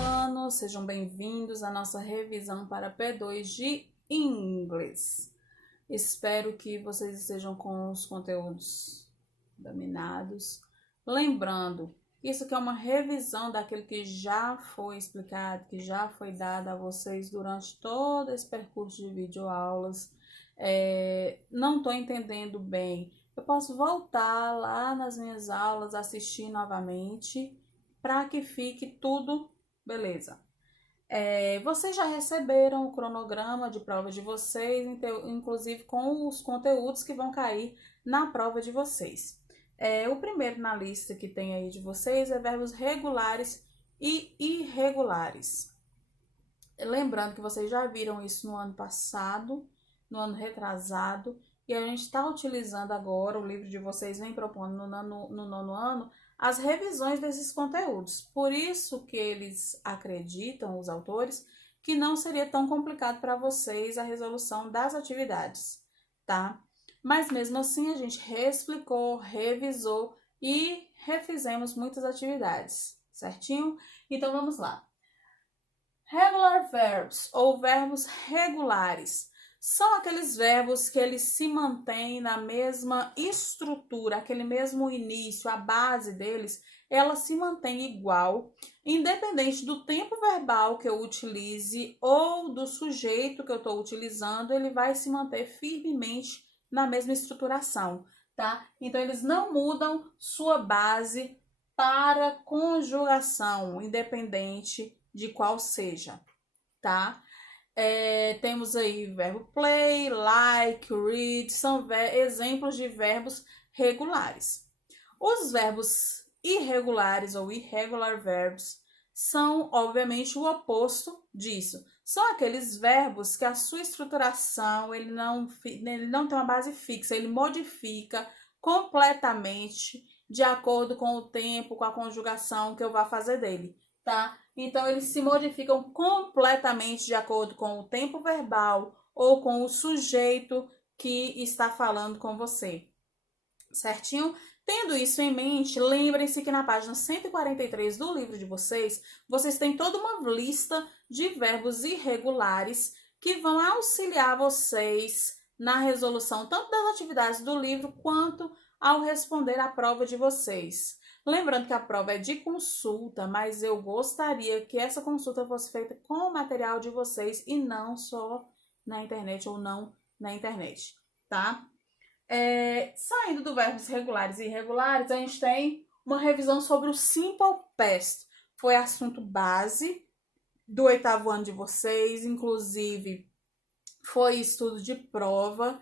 Ano, sejam bem-vindos à nossa revisão para P2 de inglês. Espero que vocês estejam com os conteúdos dominados. Lembrando, isso aqui é uma revisão daquilo que já foi explicado, que já foi dado a vocês durante todo esse percurso de videoaulas. Não estou entendendo bem, eu posso voltar lá nas minhas aulas, assistir novamente, para que fique tudo beleza. Vocês já receberam o cronograma de prova de vocês, inclusive com os conteúdos que vão cair na prova de vocês. O primeiro na lista que tem aí de vocês é verbos regulares e irregulares. Lembrando que vocês já viram isso no ano passado, no ano retrasado, e a gente está utilizando agora, o livro de vocês vem propondo no nono ano, as revisões desses conteúdos. Por isso que eles acreditam, os autores, que não seria tão complicado para vocês a resolução das atividades, tá? Mas mesmo assim a gente reexplicou, revisou e refizemos muitas atividades, certinho? Então vamos lá. Regular verbs ou verbos regulares são aqueles verbos que eles se mantêm na mesma estrutura, aquele mesmo início, a base deles, ela se mantém igual, independente do tempo verbal que eu utilize ou do sujeito que eu estou utilizando, ele vai se manter firmemente na mesma estruturação, tá? Então, eles não mudam sua base para conjugação, independente de qual seja, tá? Temos aí verbo play, like, read, são exemplos de verbos regulares. Os verbos irregulares ou irregular verbs são, obviamente, o oposto disso. São aqueles verbos que a sua estruturação, ele não tem uma base fixa, ele modifica completamente de acordo com o tempo, com a conjugação que eu vou fazer dele, tá? Então, eles se modificam completamente de acordo com o tempo verbal ou com o sujeito que está falando com você, certinho? Tendo isso em mente, lembrem-se que na página 143 do livro de vocês, vocês têm toda uma lista de verbos irregulares que vão auxiliar vocês na resolução tanto das atividades do livro quanto ao responder à prova de vocês. Lembrando que a prova é de consulta, mas eu gostaria que essa consulta fosse feita com o material de vocês e não só na internet ou não na internet, tá? Saindo do verbos regulares e irregulares, a gente tem uma revisão sobre o simple past. Foi assunto base do 8º ano de vocês, inclusive foi estudo de prova.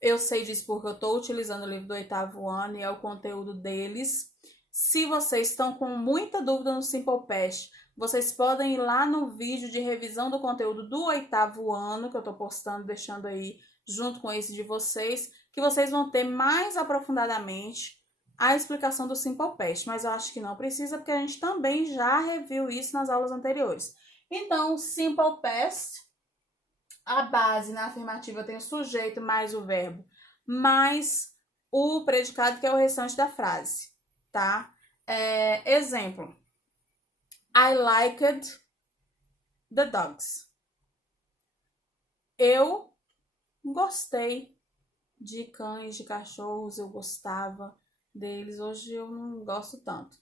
Eu sei disso porque eu estou utilizando o livro do 8º ano e é o conteúdo deles. Se vocês estão com muita dúvida no simple past, vocês podem ir lá no vídeo de revisão do conteúdo do 8º ano, que eu estou postando, deixando aí junto com esse de vocês, que vocês vão ter mais aprofundadamente a explicação do simple past, mas eu acho que não precisa, porque a gente também já reviu isso nas aulas anteriores. Então, simple past, a base na afirmativa tem o sujeito mais o verbo, mais o predicado, que é o restante da frase, tá? Exemplo. I liked the dogs. Eu gostei de cães, de cachorros, eu gostava deles, hoje eu não gosto tanto.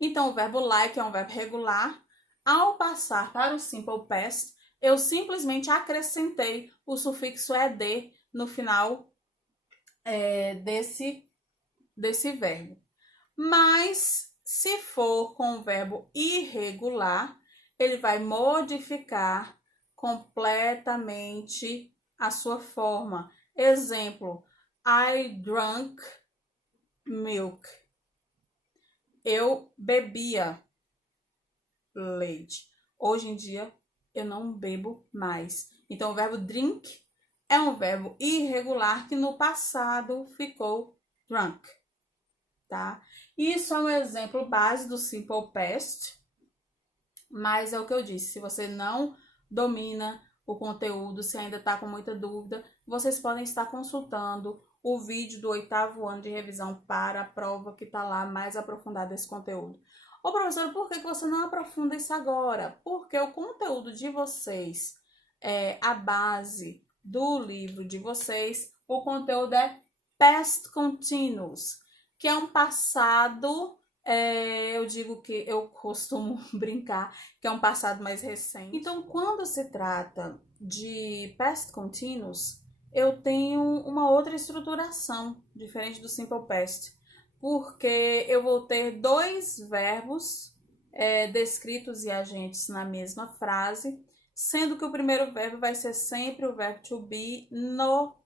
Então, o verbo like é um verbo regular. Ao passar para o simple past, eu simplesmente acrescentei o sufixo ed no final desse verbo. Mas, se for com o verbo irregular, ele vai modificar completamente a sua forma. Exemplo, I drank milk. Eu bebia leite. Hoje em dia, eu não bebo mais. Então, o verbo drink é um verbo irregular que no passado ficou drunk, tá? Isso é um exemplo base do simple past, mas é o que eu disse, se você não domina o conteúdo, se ainda está com muita dúvida, vocês podem estar consultando o vídeo do 8º ano de revisão para a prova que tá lá mais aprofundado esse conteúdo. Ô, professora, por que você não aprofunda isso agora? Porque o conteúdo de vocês é a base do livro de vocês, o conteúdo é Past Continuous, que é um passado, eu digo que eu costumo brincar, que é um passado mais recente. Então, quando se trata de Past Continuous, eu tenho uma outra estruturação, diferente do Simple Past, porque eu vou ter dois verbos descritos e agentes na mesma frase, sendo que o primeiro verbo vai ser sempre o verbo to be no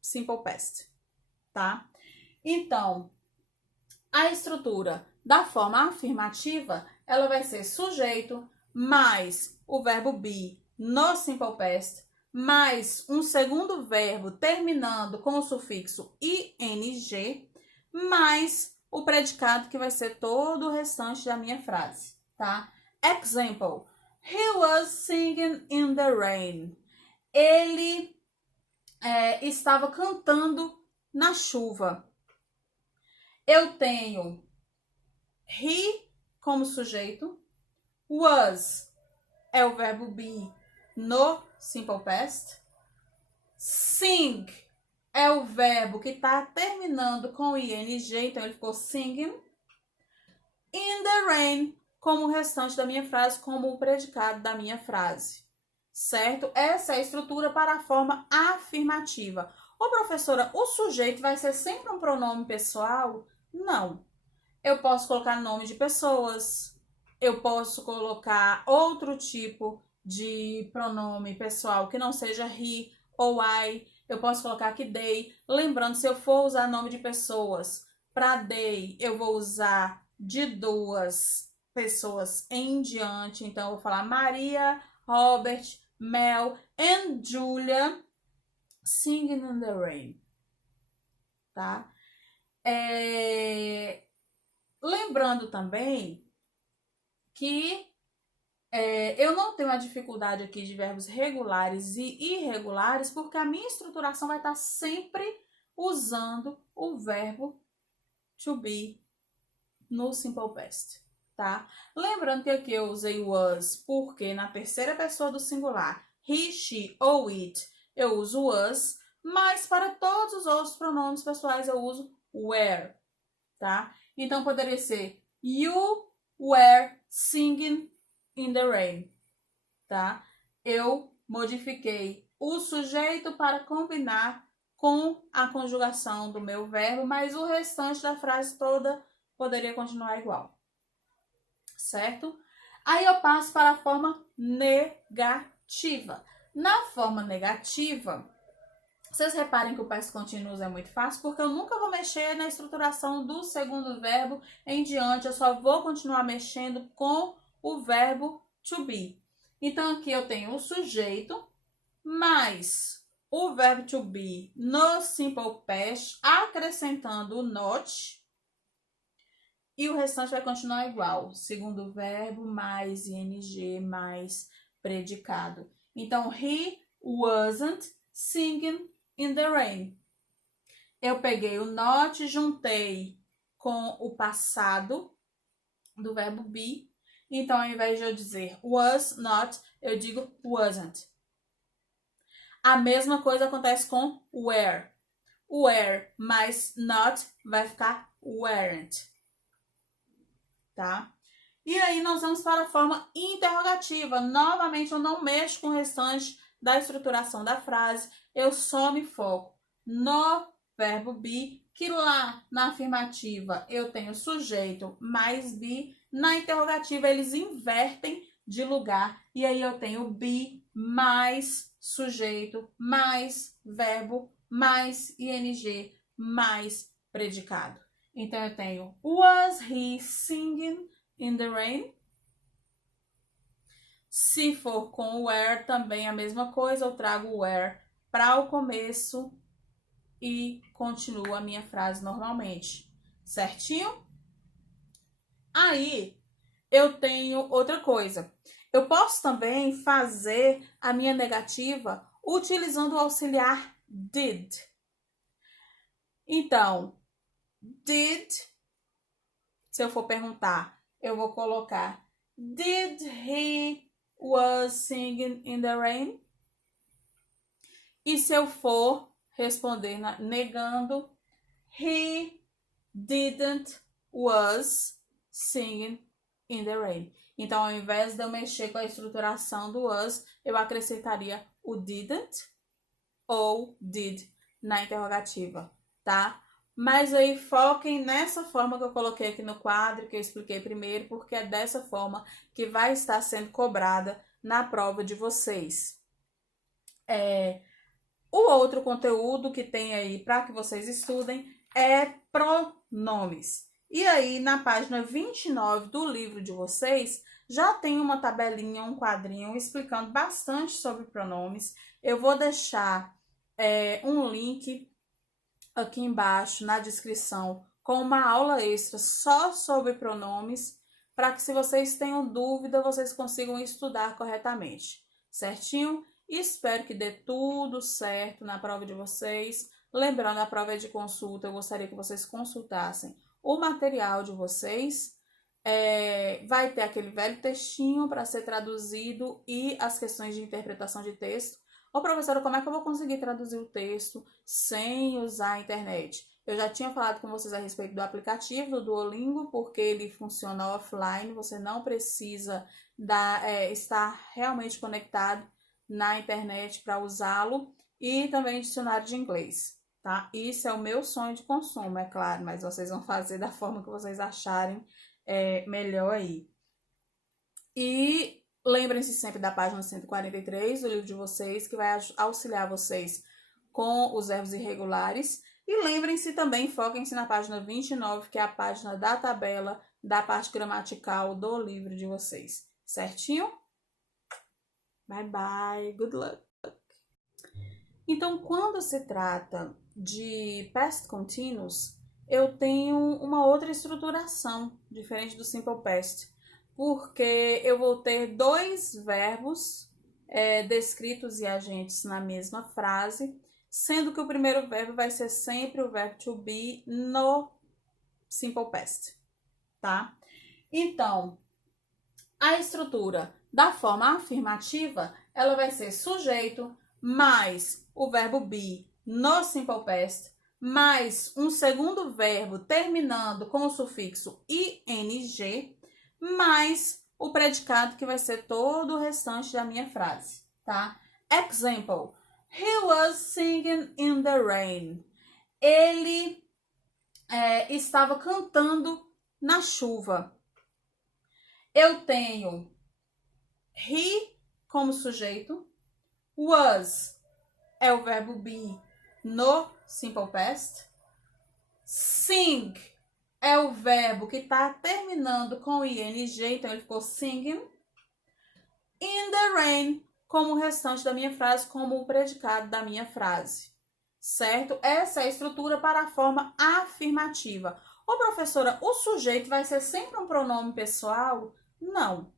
Simple Past, tá? Então, a estrutura da forma afirmativa, ela vai ser sujeito mais o verbo be no Simple Past, mais um segundo verbo terminando com o sufixo ing, mais o predicado, que vai ser todo o restante da minha frase, tá? Example. He was singing in the rain. Ele estava cantando na chuva. Eu tenho he como sujeito, was é o verbo be no Simple Past, sing é o verbo que está terminando com ing, então ele ficou singing, in the rain como o restante da minha frase, como o predicado da minha frase, certo? Essa é a estrutura para a forma afirmativa. Ô, professora, o sujeito vai ser sempre um pronome pessoal? Não. Eu posso colocar nome de pessoas, eu posso colocar outro tipo de pronome pessoal que não seja he ou I, eu posso colocar aqui they. Lembrando, se eu for usar nome de pessoas, para they eu vou usar de duas pessoas em diante. Então, eu vou falar Maria, Robert, Mel and Julia singing in the rain, tá? Lembrando também que eu não tenho a dificuldade aqui de verbos regulares e irregulares, porque a minha estruturação vai estar sempre usando o verbo to be no Simple Past, tá? Lembrando que aqui eu usei was porque na terceira pessoa do singular, he, she ou it, eu uso was, mas para todos os outros pronomes pessoais eu uso were, tá? Então poderia ser you were singing in the rain, tá? Eu modifiquei o sujeito para combinar com a conjugação do meu verbo, mas o restante da frase toda poderia continuar igual, certo? Aí eu passo para a forma negativa. Na forma negativa, vocês reparem que o past continuous é muito fácil, porque eu nunca vou mexer na estruturação do segundo verbo em diante, eu só vou continuar mexendo com o verbo to be. Então, aqui eu tenho o sujeito mais o verbo to be no Simple Past, acrescentando o not, e o restante vai continuar igual. Segundo verbo mais ing mais predicado. Então, he wasn't singing in the rain. Eu peguei o not, juntei com o passado do verbo be. Então, ao invés de eu dizer was not, eu digo wasn't. A mesma coisa acontece com were. Were mais not vai ficar weren't. Tá? E aí nós vamos para a forma interrogativa. Novamente, eu não mexo com o restante da estruturação da frase. Eu só me foco no verbo be, que lá na afirmativa eu tenho sujeito mais be. Na interrogativa, eles invertem de lugar. E aí eu tenho be mais sujeito, mais verbo, mais ing, mais predicado. Então, eu tenho was he singing in the rain? Se for com were, também a mesma coisa. Eu trago were para o começo e continuo a minha frase normalmente. Certinho? Aí, eu tenho outra coisa. Eu posso também fazer a minha negativa utilizando o auxiliar did. Então, did, se eu for perguntar, eu vou colocar did he was singing in the rain? E se eu for responder negando, he didn't was singing in the rain. Então, ao invés de eu mexer com a estruturação do was, eu acrescentaria o didn't ou did na interrogativa, tá? Mas aí foquem nessa forma que eu coloquei aqui no quadro, que eu expliquei primeiro, porque é dessa forma que vai estar sendo cobrada na prova de vocês. O outro conteúdo que tem aí para que vocês estudem é pronomes. E aí, na página 29 do livro de vocês, já tem uma tabelinha, um quadrinho explicando bastante sobre pronomes. Eu vou deixar um link aqui embaixo na descrição com uma aula extra só sobre pronomes, para que se vocês tenham dúvida, vocês consigam estudar corretamente, certinho? Espero que dê tudo certo na prova de vocês. Lembrando, a prova é de consulta, eu gostaria que vocês consultassem o material de vocês. Vai ter aquele velho textinho para ser traduzido e as questões de interpretação de texto. Ô, professora, como é que eu vou conseguir traduzir o texto sem usar a internet? Eu já tinha falado com vocês a respeito do aplicativo do Duolingo, porque ele funciona offline, você não precisa estar realmente conectado na internet para usá-lo, e também dicionário de inglês, tá? Isso é o meu sonho de consumo, é claro, mas vocês vão fazer da forma que vocês acharem melhor aí. E lembrem-se sempre da página 143 do livro de vocês, que vai auxiliar vocês com os verbos irregulares. E lembrem-se também, foquem-se na página 29, que é a página da tabela da parte gramatical do livro de vocês. Certinho? Bye, bye. Good luck. Então, quando se trata de past continuous, eu tenho uma outra estruturação, diferente do simple past, porque eu vou ter dois verbos descritos e agentes na mesma frase, sendo que o primeiro verbo vai ser sempre o verbo to be no simple past, tá? Então, a estrutura da forma afirmativa, ela vai ser sujeito mais o verbo be no simple past, mais um segundo verbo terminando com o sufixo ing, mais o predicado, que vai ser todo o restante da minha frase, tá? Example: he was singing in the rain. Ele estava cantando na chuva. Eu tenho he como sujeito, was é o verbo be no simple past, sing é o verbo que está terminando com ing, então ele ficou singing, in the rain como o restante da minha frase, como o predicado da minha frase, certo? Essa é a estrutura para a forma afirmativa. Ô, professora, o sujeito vai ser sempre um pronome pessoal? Não.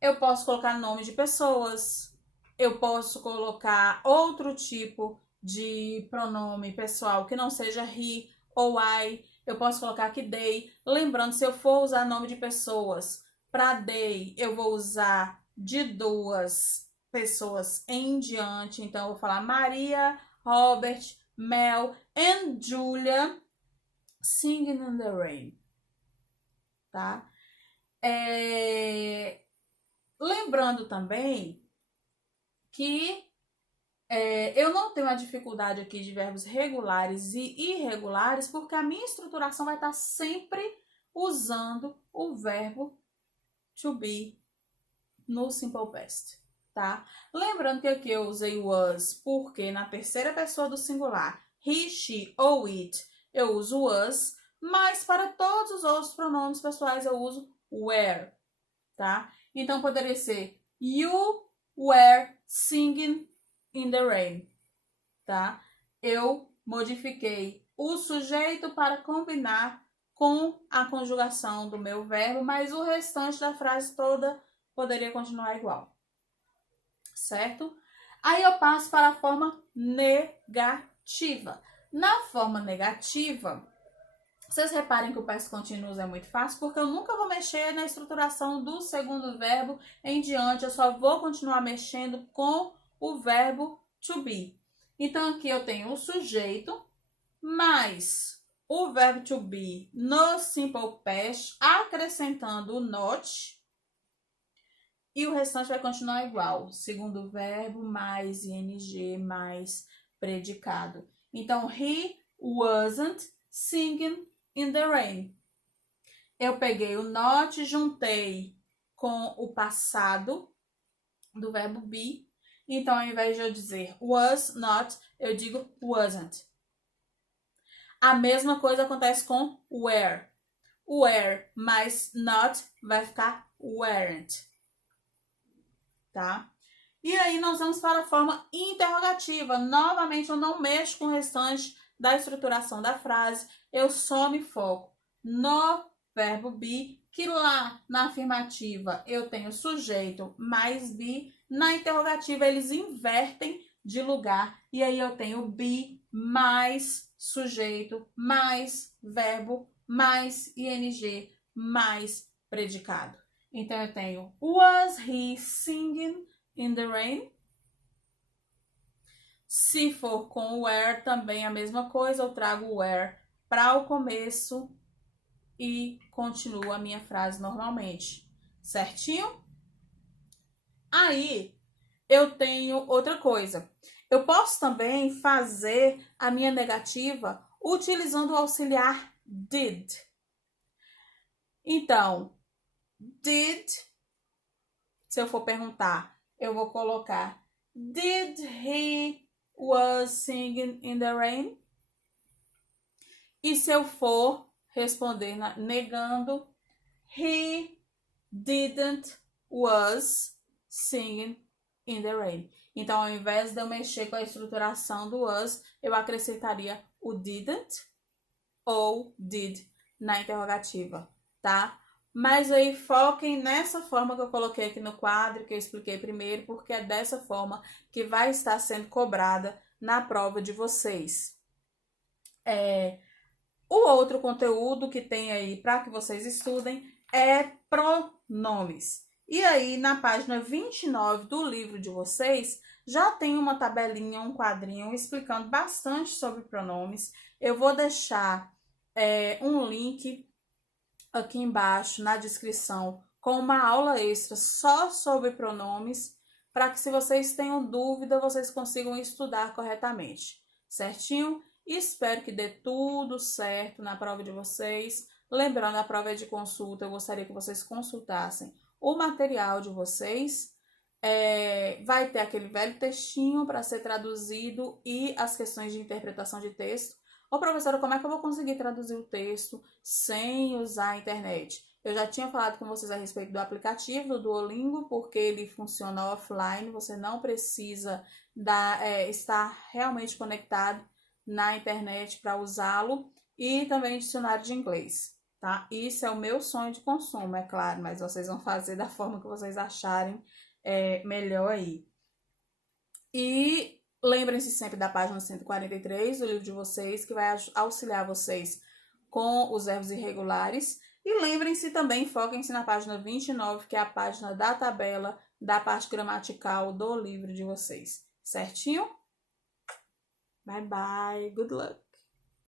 Eu posso colocar nome de pessoas, eu posso colocar outro tipo de pronome pessoal que não seja he ou I, eu posso colocar aqui they. Lembrando, se eu for usar nome de pessoas, para they eu vou usar de duas pessoas em diante, então eu vou falar Maria, Robert, Mel and Julia singing in the rain, tá? Lembrando também que eu não tenho a dificuldade aqui de verbos regulares e irregulares, porque a minha estruturação vai estar sempre usando o verbo to be no simple past, tá? Lembrando que aqui eu usei was porque na terceira pessoa do singular, he, she ou it, eu uso was, mas para todos os outros pronomes pessoais eu uso were, tá? Então, poderia ser you were singing in the rain, tá? Eu modifiquei o sujeito para combinar com a conjugação do meu verbo, mas o restante da frase toda poderia continuar igual, certo? Aí eu passo para a forma negativa. Na forma negativa, vocês reparem que o past continuous é muito fácil, porque eu nunca vou mexer na estruturação do segundo verbo em diante, eu só vou continuar mexendo com o verbo to be. Então, aqui eu tenho o sujeito, mais o verbo to be no simple past, acrescentando o not, e o restante vai continuar igual. Segundo verbo, mais ing, mais predicado. Então, he wasn't singing in the rain. Eu peguei o not, juntei com o passado do verbo be. Então, ao invés de eu dizer was not, eu digo wasn't. A mesma coisa acontece com were. Were mais not vai ficar weren't. Tá? E aí nós vamos para a forma interrogativa. Novamente, eu não mexo com o restante da estruturação da frase. Eu só me foco no verbo be, que lá na afirmativa eu tenho sujeito mais be. Na interrogativa, eles invertem de lugar. E aí eu tenho be mais sujeito, mais verbo, mais ing, mais predicado. Então, eu tenho was he singing in the rain? Se for com were, também a mesma coisa. Eu trago were para o começo e continuo a minha frase normalmente. Certinho? Aí, eu tenho outra coisa. Eu posso também fazer a minha negativa utilizando o auxiliar did. Então, did, se eu for perguntar, eu vou colocar did he was singing in the rain? E se eu for responder negando, he didn't was singing in the rain. Então, ao invés de eu mexer com a estruturação do was, eu acrescentaria o didn't ou did na interrogativa, tá? Mas aí foquem nessa forma que eu coloquei aqui no quadro, que eu expliquei primeiro, porque é dessa forma que vai estar sendo cobrada na prova de vocês. O outro conteúdo que tem aí para que vocês estudem é pronomes. E aí, na página 29 do livro de vocês, já tem uma tabelinha, um quadrinho explicando bastante sobre pronomes. Eu vou deixar um link aqui embaixo na descrição com uma aula extra só sobre pronomes, para que se vocês tenham dúvida, vocês consigam estudar corretamente, certinho? Espero que dê tudo certo na prova de vocês. Lembrando, a prova é de consulta, eu gostaria que vocês consultassem o material de vocês. Vai ter aquele velho textinho para ser traduzido e as questões de interpretação de texto. Ô, professora, como é que eu vou conseguir traduzir o texto sem usar a internet? Eu já tinha falado com vocês a respeito do aplicativo do Duolingo, porque ele funciona offline, você não precisa estar realmente conectado na internet para usá-lo, e também dicionário de inglês, tá? Isso é o meu sonho de consumo, é claro, mas vocês vão fazer da forma que vocês acharem melhor aí. E lembrem-se sempre da página 143 do livro de vocês, que vai auxiliar vocês com os verbos irregulares. E lembrem-se também, foquem-se na página 29, que é a página da tabela da parte gramatical do livro de vocês. Certinho? Bye, bye. Good luck.